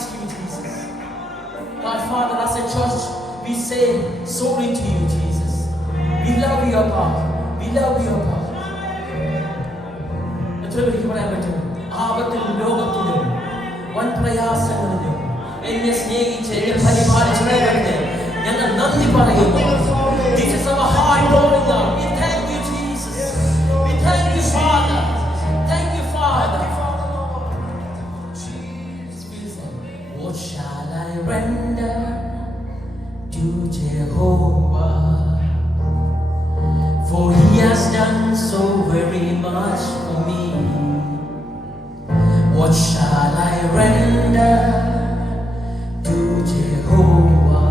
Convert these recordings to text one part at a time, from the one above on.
praise you, Jesus. God, Father, as a church, we say sorry to you, Jesus. We love you, Papa. We love you, Papa. ആപത്തിലും രോഗത്തിലും വൻ പ്രയാസങ്ങളിലും എന്നെ സ്നേഹിച്ച് എന്നെ പരിപാലിച്ചതിന് ഞങ്ങൾ നന്ദി പറയുന്നു. This is our heart going out. We thank you, Jesus. We thank you, Father. Thank you, Father. What shall I render to Jehovah? For he has done so very much for me. What shall I render to Jehovah?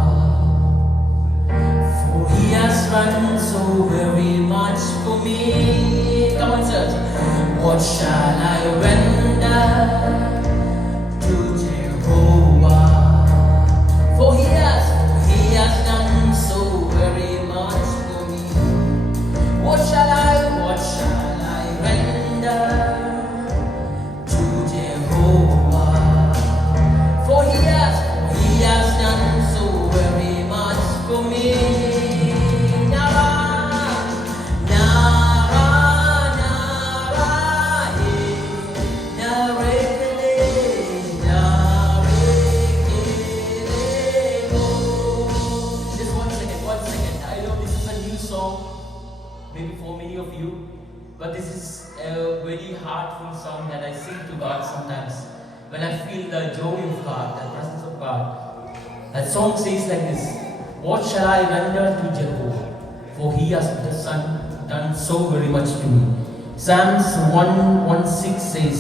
For he has done so very much for me. Come on, church. What shall I render to Jehovah? For he has done so very much for me. What shall I render to Jehovah? For he has done so very much for me. Maybe for many of you, but this is a very heartful song that I sing to God sometimes when I feel the joy of God, the presence of God. That song says like this: what shall I render to Jehovah? For he has done so very much to me. Psalms 1:1-6 says,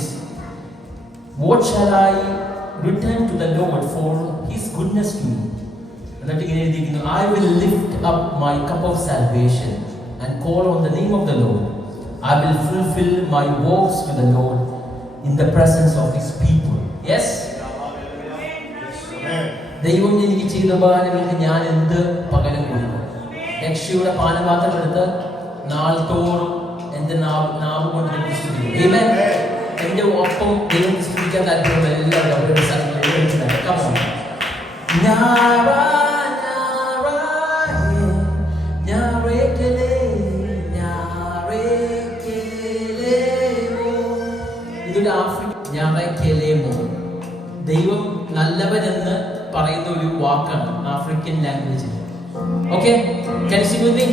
what shall I return to the Lord for his goodness to me? I will lift up my cup of salvation and call on the name of the Lord. I will fulfill my vows to the Lord in the presence of his people. Yes? ദൈവം എനിക്ക് ചെയ്ത ഉപകാരങ്ങൾക്ക് ഞാൻ എന്ത് പകരം കൊടുക്കും? രക്ഷയുടെ പാനപാത്രം എടുത്ത് നാൾ തോറും എന്റെ നാവ് കൊണ്ട് സ്തുതിക്കും. Amen. എന്റെ ഒപ്പം ദൈവം സ്തുതിക്കാൻ താല്പര്യം എല്ലാവരും അവരുടെ സ്ഥലങ്ങളിൽ come on. ദൈവം നല്ലവനെന്ന് പറയുന്ന ഒരു വാക്കാണ് ആഫ്രിക്കൻ ലാംഗ്വേജിൽ. Okay, can you sing with me?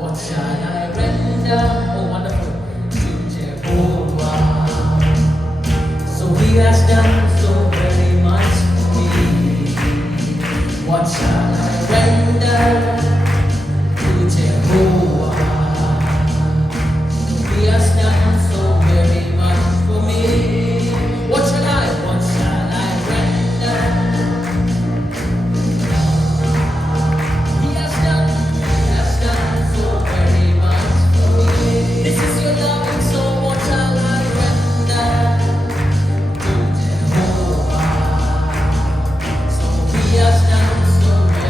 What shall I render? Oh, wonderful. To Jehovah. So he has done so very much for me. What shall I render to Jehovah? He has done so very much for me. What shall I render? He has done so very much for me. This is your love, and so what shall I render to Jehovah? So he has done so very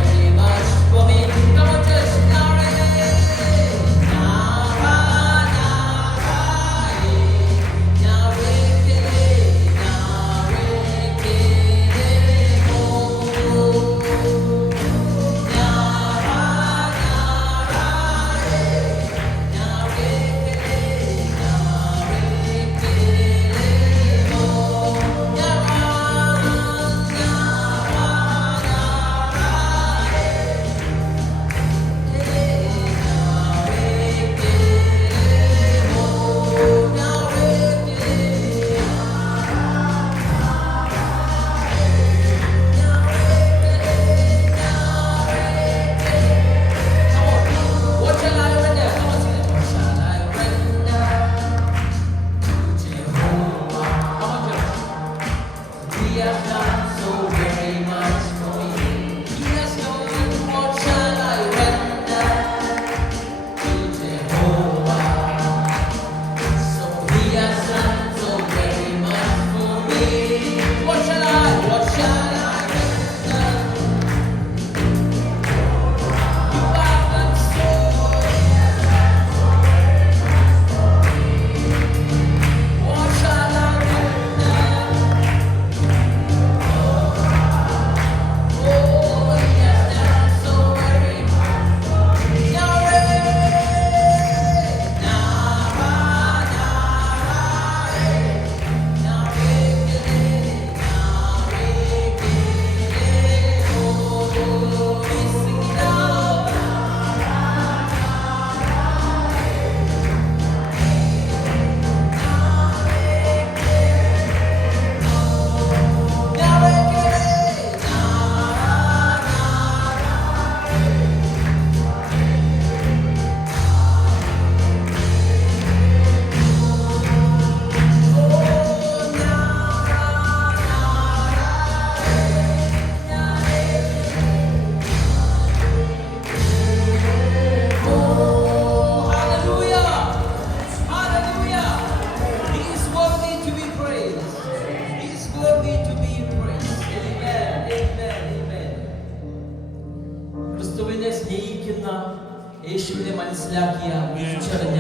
യേശുവിനെ മനസ്സിലാക്കിയ തിരിച്ചറിഞ്ഞ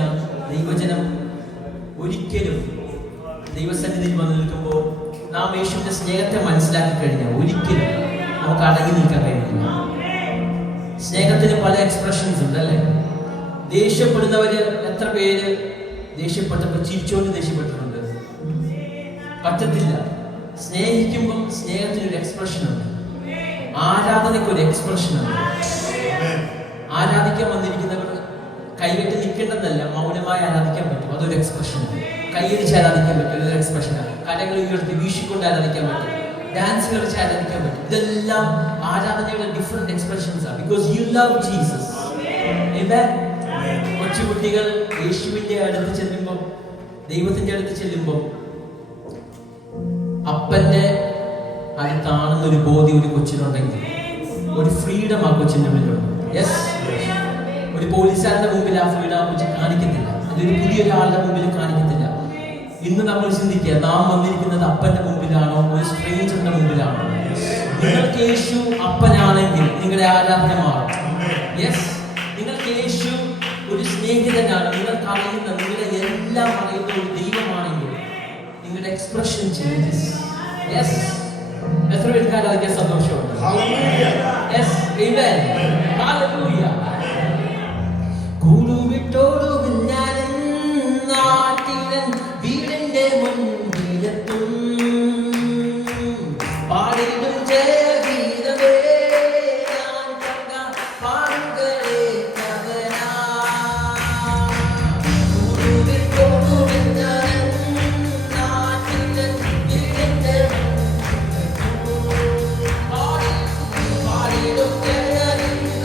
ദൈവജനം ഒരിക്കലും ദൈവസന്നിധിയിൽ വന്ന് നിൽക്കുമ്പോൾ നാം യേശുവിന്റെ സ്നേഹത്തെ മനസ്സിലാക്കി കഴിഞ്ഞാൽ ഒരിക്കലും നമുക്ക് അടങ്ങി നിൽക്കാൻ കഴിയില്ല. സ്നേഹത്തിന് പല എക്സ്പ്രഷൻസ് ഉണ്ട് അല്ലേ? ദേഷ്യപ്പെടുന്നവര് എത്ര പേര് ദേഷ്യപ്പെട്ടപ്പോൾ ചിരിച്ചോണ്ട് ദേഷ്യപ്പെട്ടിട്ടുണ്ട്? പറ്റത്തില്ല. സ്നേഹിക്കുമ്പോൾ സ്നേഹത്തിനൊരു എക്സ്പ്രഷൻ ഉണ്ട്, ആരാധനയ്ക്ക് ഒരു എക്സ്പ്രഷൻ ഉണ്ട്. ആരാധിക്കാൻ വന്നിരിക്കുന്നവർ കൈകെട്ടി നിൽക്കേണ്ടതല്ല, മൗനമായി ആരാധിക്കാൻ പറ്റും, അതൊരു എക്സ്പ്രഷനാണ്. കൈയടിച്ച് ആരാധിക്കാൻ പറ്റും, അതൊരു എക്സ്പ്രഷനാണ്. കലകൾ ഉയർത്തി വീശിക്കൊണ്ട് ആരാധിക്കാൻ പറ്റും, ഡാൻസ് കളിച്ച് ആരാധിക്കാൻ പറ്റും. ഇതെല്ലാം ആരാധനയുടെ ഡിഫറെന്റ് എക്സ്പ്രഷൻസ് ആണ്. Because you love Jesus. കൊച്ചുകുട്ടികൾ യേശുവിന്റെ അടുത്ത് ചെല്ലുമ്പോൾ, ദൈവത്തിന്റെ അടുത്ത് ചെല്ലുമ്പോൾ അപ്പന്റെ അടുത്താണെന്നൊരു ബോധ്യം ഒരു കൊച്ചിനുണ്ടെങ്കിൽ ഒരു ഫ്രീഡം ആ കൊച്ചിന്റെ ഉള്ളിലുണ്ട്. യെസ്, ഒരു പോലീസുകാരന്റെ മുമ്പിൽ ആ ഫ്രീഡം ആ കൊച്ചി കാണിക്കത്തില്ല, അതൊരു പുതിയൊരാളുടെ മുമ്പിൽ കാണിക്കത്തില്ല. ഇന്ന് നമ്മൾ ചിന്തിക്കുക, നാം വന്നിരിക്കുന്നത് അപ്പന്റെ മുമ്പിലാണോ ഒരു സ്ട്രേഞ്ചറിന്റെ മുമ്പിലാണോ? നിങ്ങൾക്ക് യേശു അപ്പനാണെങ്കിൽ നിങ്ങളുടെ ആരാധന മാറും. യെസ്, നിങ്ങൾക്ക് യേശു ഒരു സ്നേഹിതനാണ്, നിങ്ങൾക്ക് അറിയുന്ന, നിങ്ങളുടെ എല്ലാം അറിയുന്ന ഒരു ദൈവമാണെങ്കിൽ നിങ്ങളുടെ എക്സ്പ്രഷൻ ചേഞ്ചസ്. യെസ്, എത്ര പേർക്ക് ആരാധിക്കാൻ സന്തോഷമുണ്ട്? യെസ്, ആമേൻ, ഹല്ലേലൂയ. കുരുവിട്ടോടും ഞാൻ നാട്ടിലൻ വീടിന്റെ മുൻപിലെത്തും, പാടിടും ജയഗീതമേ ഞാൻ കണ്ട പാടുകളെ കവരാ. കുരുവിട്ടോടും ഞാൻ നാട്ടിലൻ വീടിന്റെ മുൻപിലെത്തും, പാടിടും ജയഗീതമേ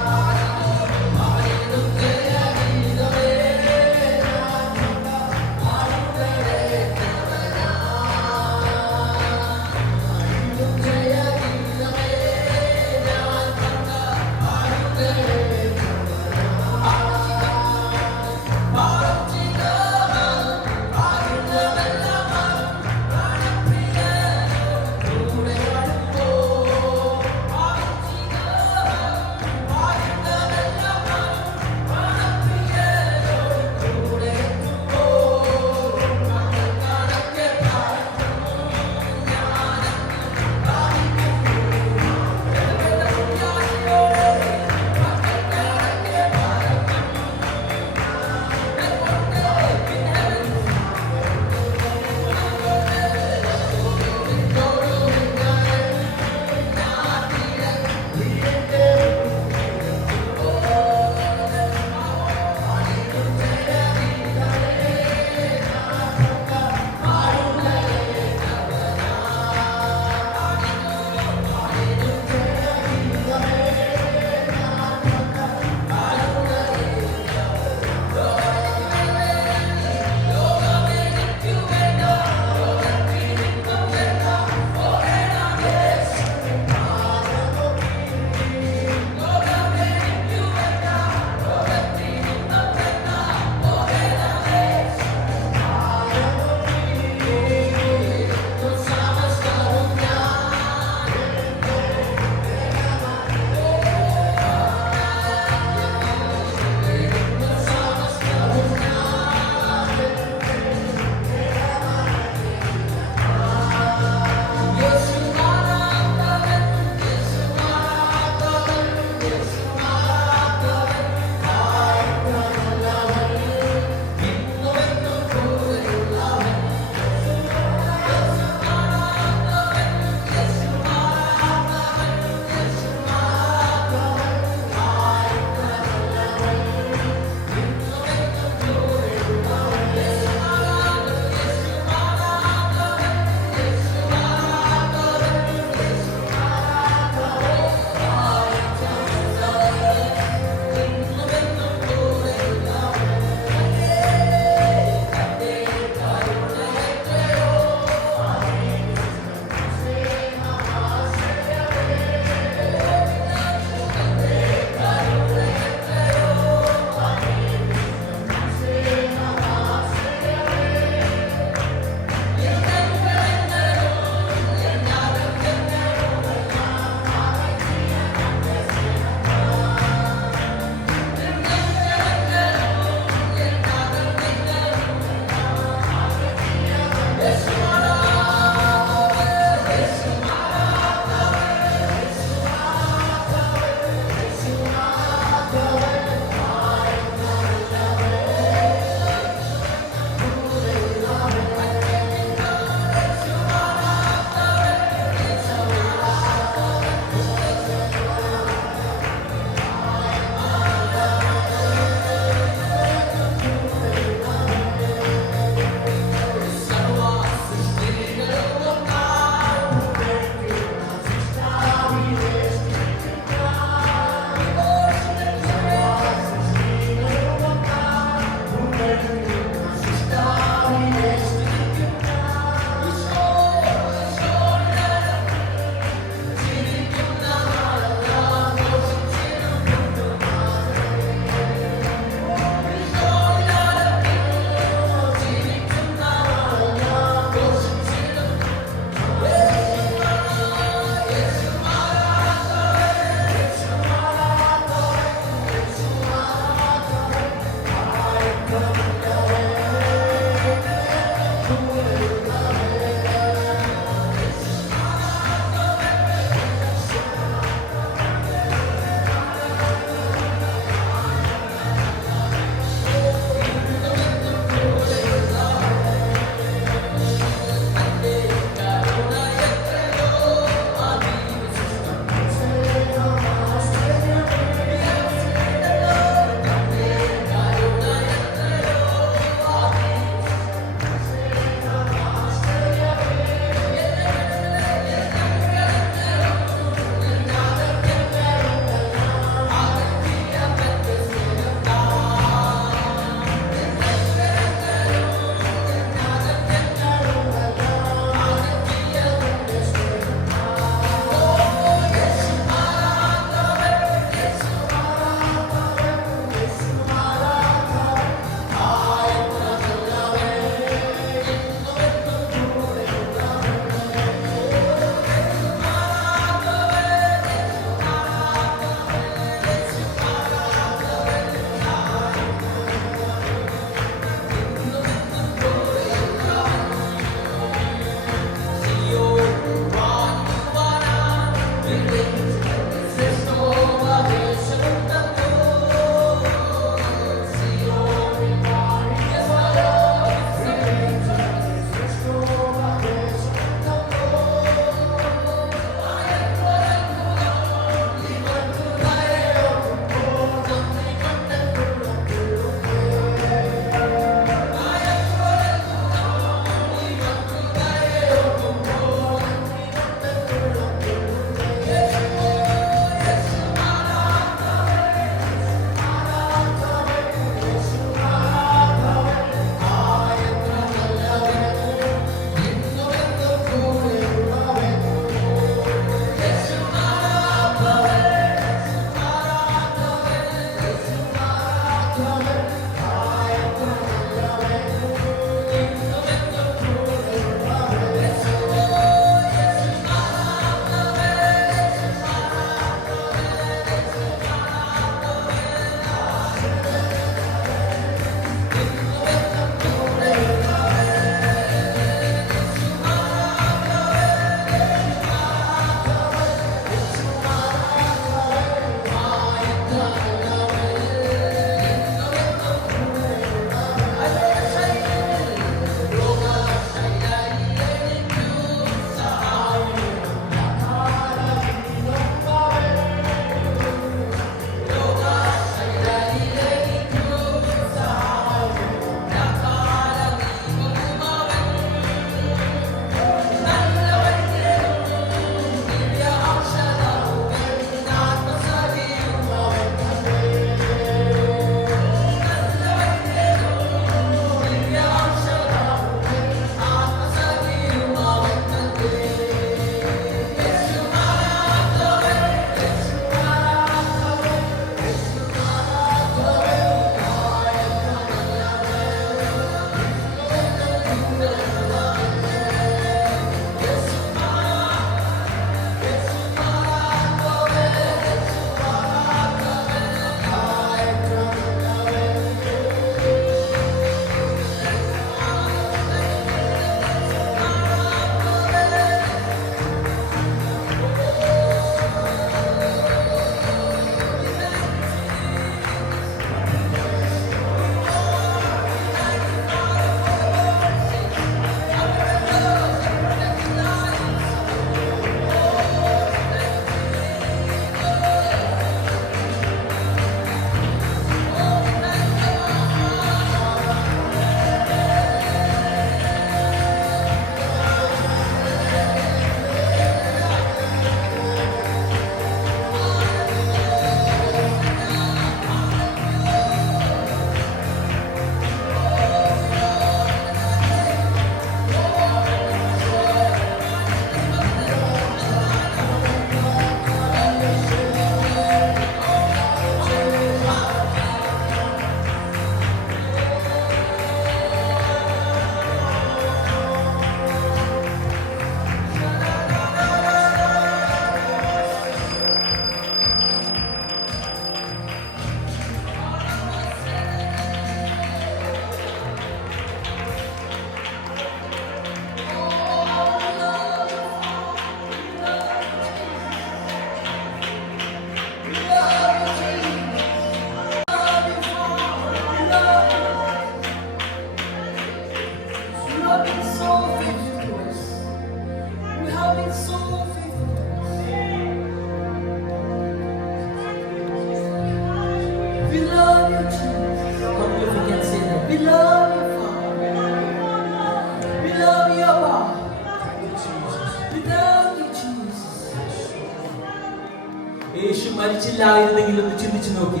മരിച്ചില്ലായിരുന്നെങ്കിൽ ഒന്ന് ചിന്തിച്ചു നോക്കി.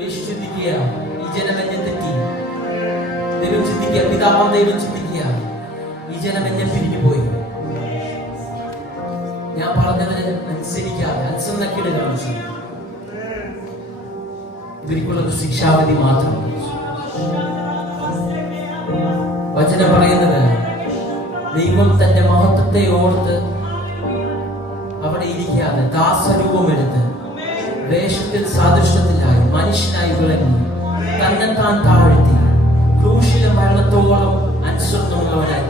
യേശു ചിന്തിക്കുക, ഈ ജനം എന്നെ തെറ്റി. ദൈവം ചിന്തിക്കുക, പിതാവാം ദൈവം ചിന്തിക്കുക, ഈ ജനം എന്നെ പിരിഞ്ഞു പോയി. ഞാൻ പറഞ്ഞത് അനുസരിക്കാതെ അനുസരണക്കേട് കാണിച്ചു. ഇവർക്കുള്ളത് ശിക്ഷാവിധി മാത്രം. വചനം പറയുന്നത്, ദൈവം തന്റെ മഹത്വത്തെ ഓർത്ത് അവിടെ ഇരിക്കാതെ ദാസരൂപമെടുത്ത് വേഷത്തിൽ സാദൃശ്യത്തിലായി മനുഷ്യനായി വിളങ്ങി തന്നെത്താൻ താഴ്ത്തി ക്രൂശിലെ മരണത്തോളം അനുസരണമുള്ളവനായി.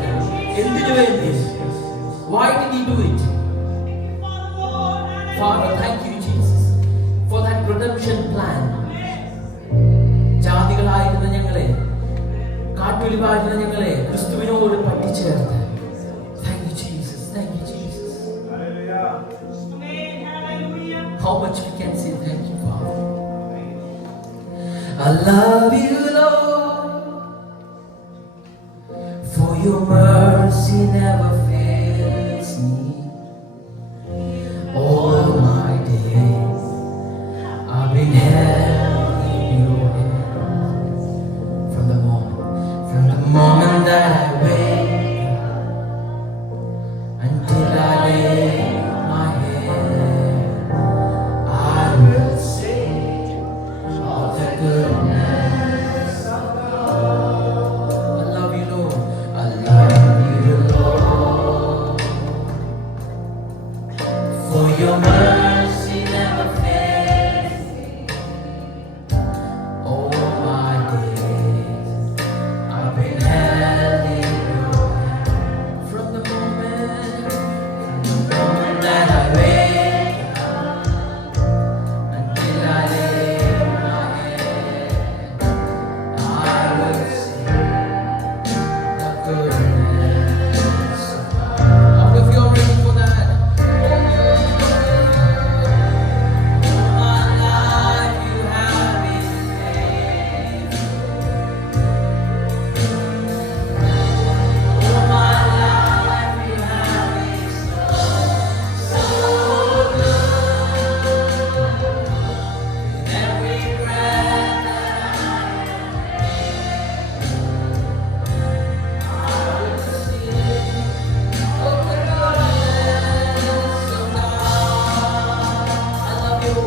എന്തിനു വേണ്ടി? Why did he do it? Father, thank you Jesus for that redemption plan. ജാതികളായിരുന്ന ഞങ്ങളെ, കാട്ടൊലിവായിരുന്ന ഞങ്ങളെ ക്രിസ്തുവിനോട് പറ്റിച്ചേർത്ത്. Thank you Jesus, thank you Jesus. How much we can say thank you Father. I love you Lord, for your mercy never fails me. All my days I've been held in your hands. From the moment that I wake up until I lay my head, I will sing of the goodness of God. I love you Lord, I love you Lord, for your mercy never fails me. All my days I've been held in your hand. From the moment that I wake up until I lay my head, I will sing the goodness of God. How many of you are ready for that? All my life you have been faithful. All my life you have been so good. With every breath that I will sing of the goodness of God. I love you.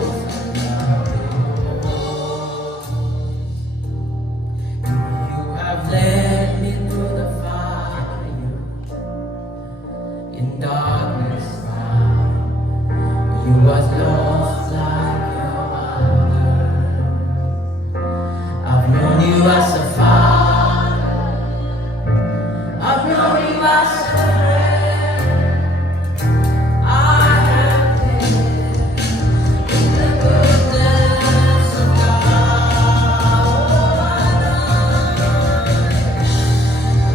You have led me through the fire in darkness found. You was lost like your mother. I've known you as a father. I've known you as a friend. I have lived in the goodness of God.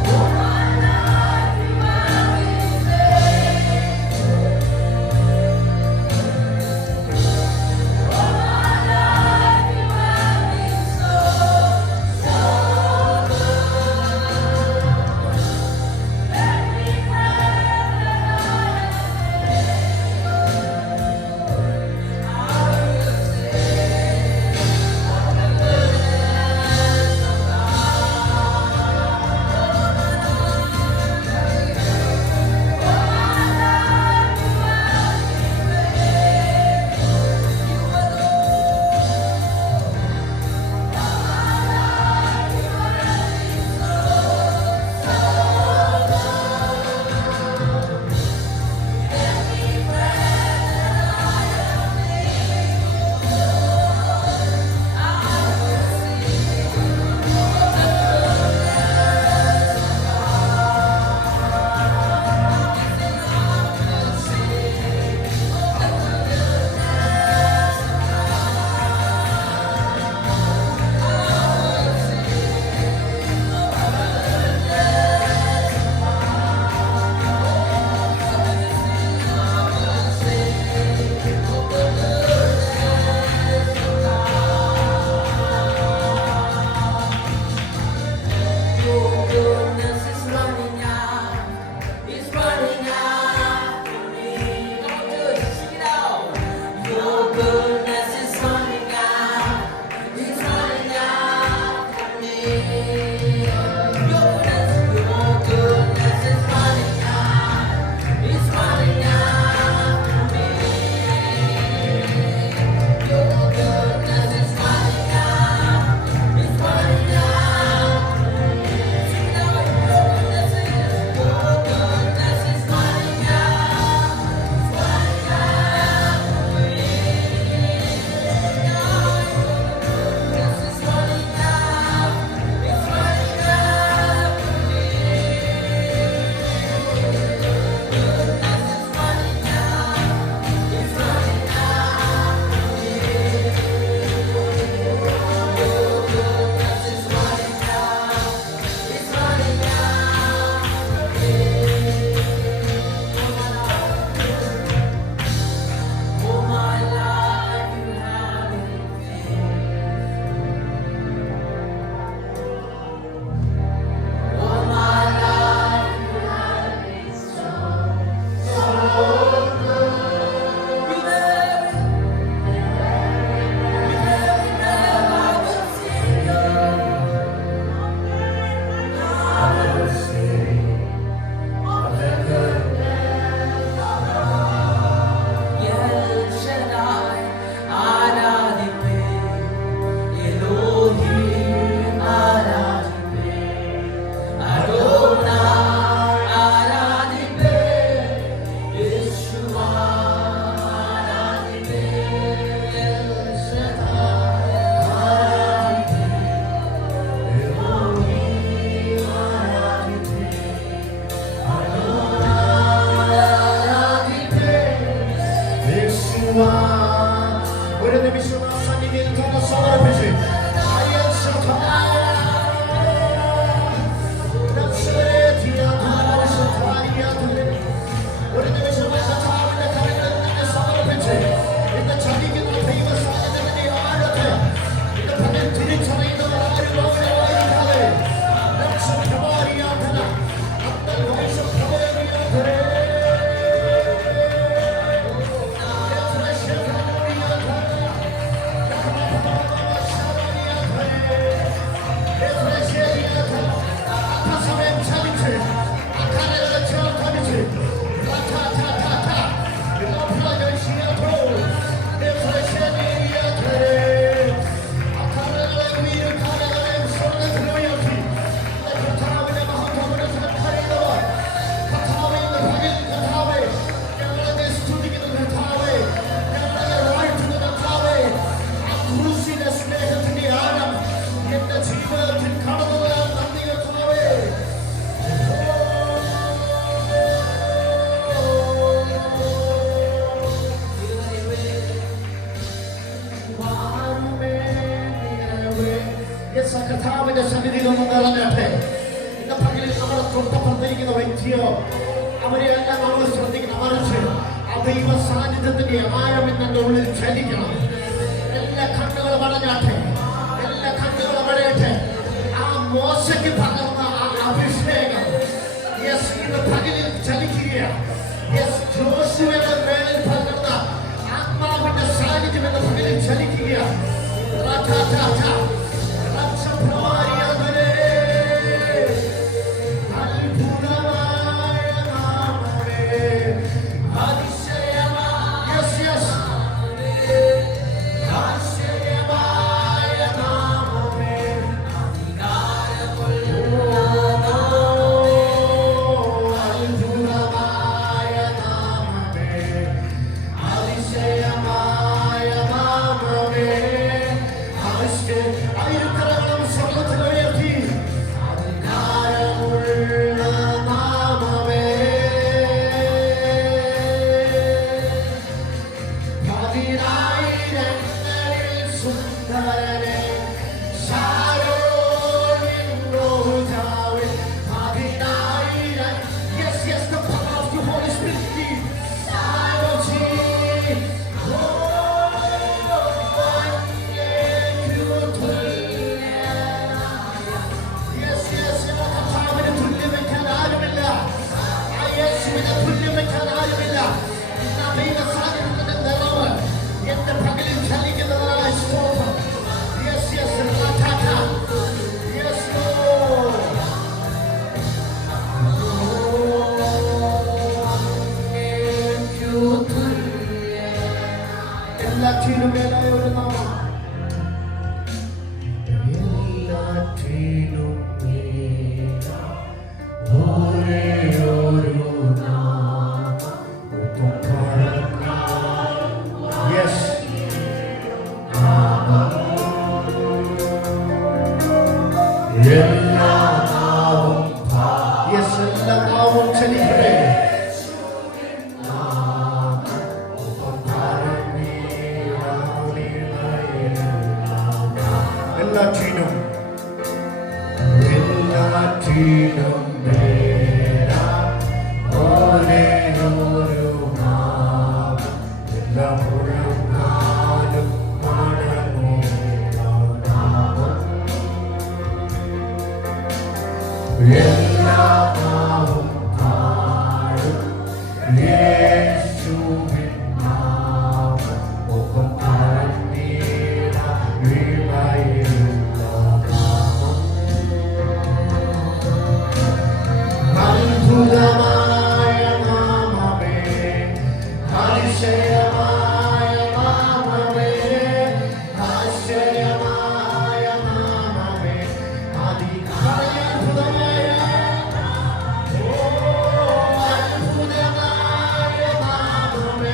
All my life you have been faithful. All my life you have been so തൊട്ടപ്പുറത്തിരിക്കുന്ന വ്യക്തിയോ അവരെയെല്ലാം നമ്മൾ ശ്രദ്ധിക്കണം. മറിച്ച് ആ ദൈവ സാന്നിധ്യത്തിന്റെ ആഴം എന്നെ ഉള്ളിൽ ചലിക്കണം. എല്ലാ കണ്ണുകളും അടഞ്ഞാട്ടെ, എല്ലാ കണ്ണുകളും അടയട്ടെ. ആ മോശയ്ക്ക് പകർന്ന ആ അഭിഷേകം ഇന്ന് പകലിൽ ചലിക്കുകയാണ്. ജോഷുവയുടെ മേലിൽ പകർന്ന ആത്മാവിന്റെ സാന്നിധ്യം എന്ന പകലിൽ ചലിക്കുകയാണ്. എല്ലാറ്റിനും മേലായ ഒരു നാമം, എല്ലാറ്റിനും ഒരേ ഒരു നാമം. യെസ്, എല്ലാ നാമവും, യെസ്, എല്ലാ നാമവും ചലിക്കട്ടെ. എല്ലാറ്റിനും എല്ലാറ്റിനും മേലാ ഒരേ ഒരു നാമം. എല്ലാ മുഴങ്ങാലും മടങ്ങുന്ന നാമം. എല്ലാ നാമവും പാടും യേശുവിൻ നാമം. ഒപ്പം അരങ്ങേറ വിളയിലുള്ള നാമം. അത്ഭുതമായ നാമമേ, അതിശയമായ നാമമേ, ആശ്ചര്യമായ നാമമേ, അത്ഭുതമായ നാമമേ.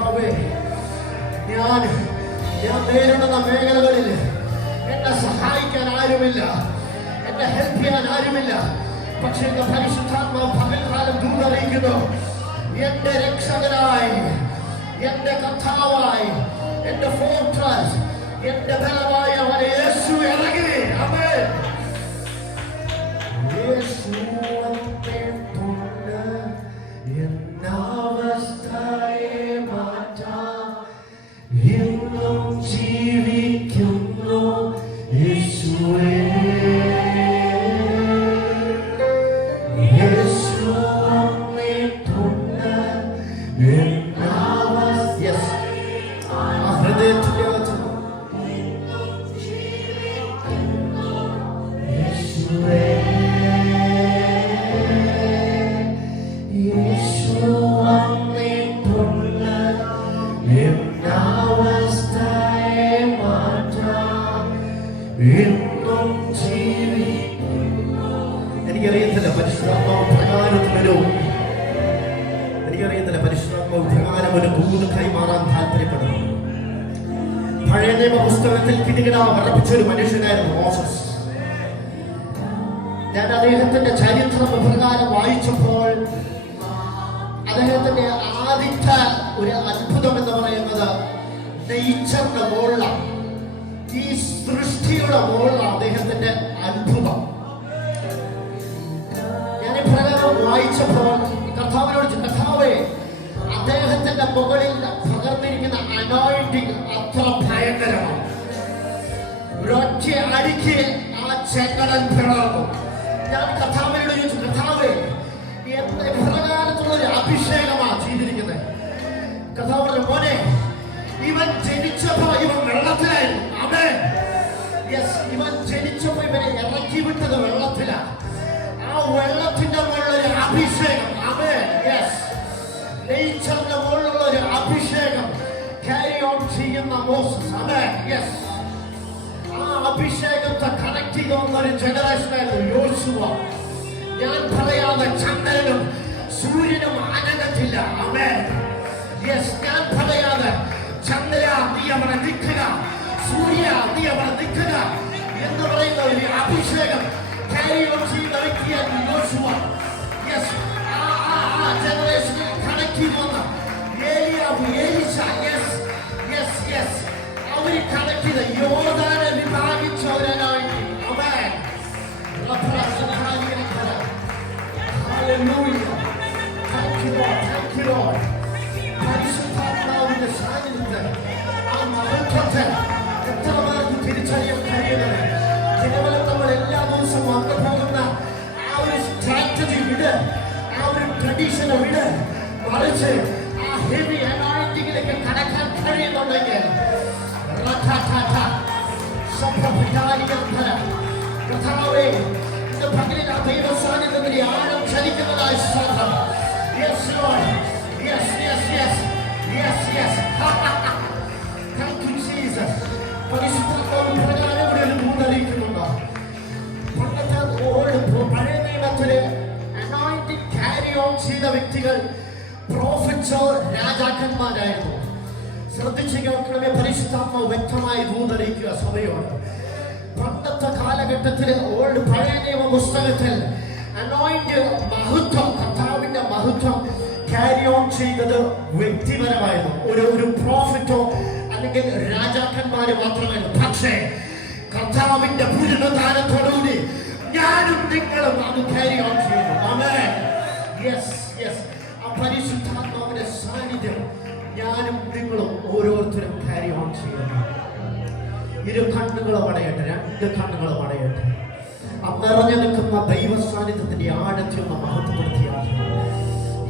കർത്താവേ, ഞാൻ നേരിടുന്ന മേഖലകളിൽ എന്നെ സഹായിക്കാൻ ആരുമില്ല, എന്നെ ഹെൽപ്പ് ചെയ്യാൻ ആരുമില്ല. പക്ഷേ എന്റെ പരിശുദ്ധാത്മാവ് പകൽക്കാലം ദൂതറിയിക്കുന്നു, എന്റെ രക്ഷകനായി, എന്റെ കർത്താവായി, എന്റെ ഫോർട്രസ്, എന്റെ ബലമായ അവനെ യേശു ഇറങ്ങി. ആമേൻ. യേശു വന്നിട്ടുണ്ട് എന്നവസ്ഥയെ മാറ്റാൻ, ഇന്നും ജീവിക്കുന്നു യേശുവേ. യേശു വന്നിട്ടുണ്ട് എന്നവസ്ഥ. Yes. ആ ഹൃദയത്തിന്റെ അകത്ത് യേശുവേ, യേശു വന്നിട്ടുണ്ട് എന്നവസ്ഥയെ മാറ്റാൻ, ഇന്നും ജീവിക്കുന്നു. എനിക്കറിയത്തില്ല പരിശുദ്ധാത്മാവ് പ്രകാരത്തിലൊരു ദൂത് കൈമാറാൻ താല്പര്യപ്പെടുന്നു. പഴയ നിയമ പുസ്തകത്തിൽ കിടുകിട വിറപ്പിച്ചൊരു മനുഷ്യനായിരുന്നു മോസസ്. ഞാൻ അദ്ദേഹത്തിന്റെ ചരിത്രം പ്രകാരം വായിച്ചപ്പോൾ അദ്ദേഹത്തിന്റെ ആദ്യത്തെ ഒരു അത്ഭുതം എന്ന് പറയുന്നത് നേച്ചറിന്റെ മുകളിലാണ്, ഈ സൃഷ്ടിയുടെ മുകളിലാണ് അദ്ദേഹത്തിന്റെ അത്ഭുതം. ഞാൻ ഈ പ്രകാരം വായിച്ചപ്പോൾ കർത്താവിനോട്, കർത്താവേ, അദ്ദേഹത്തിന്റെ മുകളിൽ പകർന്നിരിക്കുന്ന അനോയിന്റിംഗ് അത്ര ഭയങ്കരമാണ്. ഒരൊറ്റ അടിക്ക് ആ ചെങ്കടൽ പിളർന്നു. ഞാൻ കർത്താവിനോട് ചോദിച്ചു, കർത്താവേ, പ്രകാരത്തിലുള്ള ഒരു അഭിഷേകമാണ് ചെയ്തിരിക്കുന്നത്. കർത്താവ് മോനെ, ഇവൻ ജനിച്ചപ്പോ ഇവൻ വെള്ളത്തിലായിരുന്നു. ആമേൻ. യെസ്, ഇവൻ ജനിച്ചപ്പോ ഇവനെ ഇറക്കി വിട്ടത് വെള്ളത്തിലാണ്. ആ വെള്ളത്തിന്റെ മുകളിലൊരു അഭിഷേകം. ആമേൻ. യെസ്, നേച്ചറിന്റെ മുകളിലുള്ള ഒരു അഭിഷേകം ക്യാരി ഓൺ ചെയ്യുന്ന മോസസ്. ആമേൻ. യെസ്, ആ അഭിഷേകത്തെ കണക്ട് ചെയ്ത് വന്നൊരു ജനറേഷനായിരുന്നു യോശുവ. ഞാൻ പറയാതെ ചന്ദ്രനും സൂര്യനും അനങ്ങത്തില്ല. ആമേൻ. യെസ്, ഞാൻ പറയാതെ ചന്ദ്ര നീ അവിടെ നിൽക്കുക, സൂര്യ നീ അവിടെ നിൽക്കുക എന്ന് പറയുന്ന ഒരു അഭിഷേകം ക്യാരി ഓൺ ചെയ്യുന്ന വ്യക്തിയാണ് യോശുവ. യെസ്, ആ ജനറേഷനിൽ കണക്ട് ചെയ്ത് വന്ന ഏലിയാവ്, എലീശ. യെസ് യെസ് യെസ്, അവര് കണക്ട് ചെയ്ത യോർദാനെ വിഭാഗിച്ചവരായി. ആമേൻ. Hallelujah. Thank you Lord. Thank you Lord. പരിശുദ്ധാത്മാവിന്റെ സാന്നിധ്യത്തിൽ ആ മഹത്വത്തെ എത്ര പേർക്ക് തിരിച്ചറിയാൻ കഴിയുന്നത്? കേവലം നമ്മൾ എല്ലാ ദിവസവും വന്നു പോകുന്ന ആ ഒരു സ്ട്രാറ്റജി വിട്, ആ ഒരു ട്രഡീഷനെ വിട്, മറിച്ച് ആ ഹെവി അനോയിന്റിംഗിലേക്ക് കടക്കാൻ കഴിയുന്നുണ്ടെങ്കിൽ കർത്താവേ, ഇന്ന് പകലിൽ ആ ദൈവ സാന്നിധ്യത്തിന്റെ ആഴം ചലിക്കുന്നതായി സ്തോത്രം. Yes Lord. Yes yes yes yes yes. Thank you Jesus. പരിശുദ്ധാത്മാവ് പ്രകാരം ഇവിടെ ഒരു ദൂതറിയിക്കുന്നുണ്ട്. പണ്ടത്തെ പഴയ നിയമത്തില് അനോയിന്റിംഗ് ക്യാരി ഓൺ ചെയ്ത വ്യക്തികൾ പ്രോഫറ്റ്സോ രാജാക്കന്മാരായിരുന്നു. ശ്രദ്ധിച്ചു കേൾക്കണമേ, പരിശുദ്ധാത്മാവ് വ്യക്തമായി ദൂതറിയിക്കുക സഭയോട്. പണ്ടത്തെ കാലഘട്ടത്തില് പഴയ നിയമ പുസ്തകത്തിൽ അനോയിന്റ് മഹത്വം, കർത്താവിന്റെ മഹത്വം ക്യാരി ഓൺ ചെയ്തത് വ്യക്തിപരമായിരുന്നു. ഒരു പ്രോഫിറ്റോ അല്ലെങ്കിൽ രാജാക്കന്മാര് മാത്രമായിരുന്നു. പക്ഷേ കർത്താവിന്റെ പുനരുദ്ധാനത്തോടുകൂടി ഞാനും നിങ്ങളും അത് ക്യാരി ഓൺ ചെയ്യുന്നു. ആമേൻ. യെസ് യെസ്, ആ പരിശുദ്ധാത്മാവിന്റെ സാന്നിധ്യം ഞാനും നിങ്ങളും ഓരോരുത്തരും ക്യാരി ഓൺ ചെയ്യുന്നു. ഇരു കണ്ണുകളും അടയട്ടെ, രണ്ട് കണ്ണുകളും അടയട്ടെ. ആ നിറഞ്ഞു നിൽക്കുന്ന ദൈവ സാന്നിധ്യത്തിന്റെ ആഴത്തിൽ ഒന്ന് മഹത്വപ്പെടുത്തിയാണ്.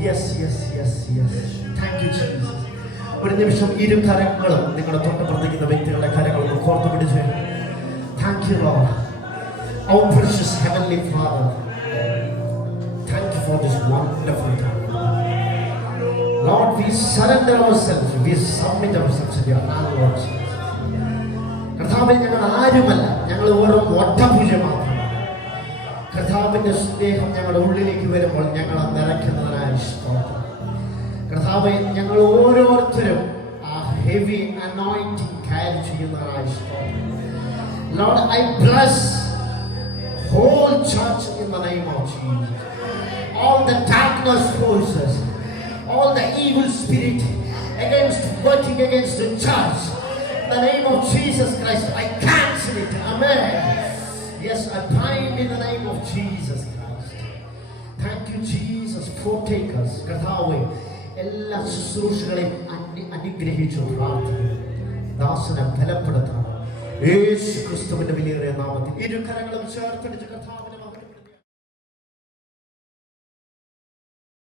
Yes yes yes yes, thank you Jesus. ഒരു നിമിഷം ഇരു കരങ്ങളും നിങ്ങളുടെ തൊട്ടപ്പുറത്തേക്കുന്ന വ്യക്തികളുടെ കരങ്ങളൊന്ന് കോർത്തു പിടിച്ച് thank you Lord. Our precious heavenly Father, thank you for this wonderful time. Lord, we surrender ourselves, we submit ourselves to your hand, Lord Jesus. കർത്താവേ, ഞങ്ങൾ ആരുമല്ല, ഞങ്ങൾ ഓരോ ഒറ്റഭുജ മാത്രമാണ്. കർത്താവിന്റെ സ്നേഹം ഞങ്ങളുടെ ഉള്ളിലേക്ക് വരുമ്പോൾ ഞങ്ങൾ നിറയ്ക്കുന്നതിനായി സ്തോത്രം. കർത്താവേ, ഞങ്ങൾ ഓരോരുത്തരും ആ ഹെവി അനോയിന്റിംഗ് ക്യാരി ചെയ്യുന്നതായി സ്തോത്രം. Lord, I bless whole church in the name of Jesus. All the darkness forces, all the evil spirit working against the church, in the name of Jesus Christ, I cancel it. Amen. Yes, I bind in the name of Jesus Christ. Thank you, Jesus, for take us. കർത്താവേ, എല്ലാ ശുശ്രൂഷകളെയും അനുഗ്രഹിച്ചു പ്രാർത്ഥിക്കുന്നു. ദാസനെ ബലപ്പെടുത്തണം യേശു ക്രിസ്തുവിന്റെ വിലയേറിയ നാമത്തിൽ. ഇരുകരങ്ങളും ചേർത്തടിച്ച് കർത്താവിനെ